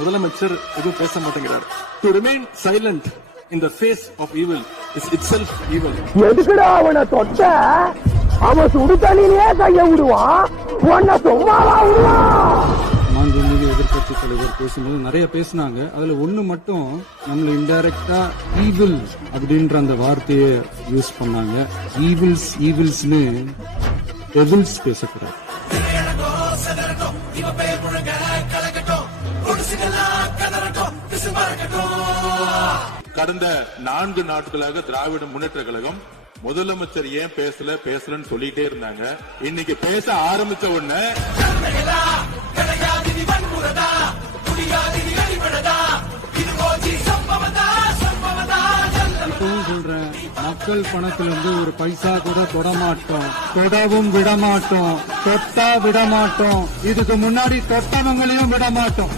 முதலமைச்சர் எதுவும் பேச மாட்டேங்கிறார். To remain silent in the face of evil is itself evil. எதுக்குடா அவனை தொட்ட? அவன் சுடு தண்ணியிலே கைய விடுவான், உன்னை சும்மாவா விடுவான்? மாண்புமிகு எதிர்கட்சி தலைவர் பேசும்போது நிறைய பேசினாங்க. அதுல ஒண்ணு மட்டும் நம்மள இன்டைரக்டா ஈவில் அப்படின்ற அந்த வார்த்தையை யூஸ் பண்ணாங்க. ஈவில்ஸ்னு டெவில்ஸ் பேசக்கூடாது. கடந்த 4 நாட்களாக திராவிட முன்னேற்ற கழகம் முதலமைச்சர் ஏன் பேசலன்னு சொல்லிட்டே இருந்தாங்க. இன்னைக்கு பேச ஆரம்பிச்ச உடனே இப்பவும் சொல்றேன், மக்கள் பணத்துல இருந்து ஒரு பைசா கூட தொடமாட்டோம், தொடவும் விடமாட்டோம், தொட்டா விடமாட்டோம், இதுக்கு முன்னாடி தொட்டவங்களையும் விடமாட்டோம்.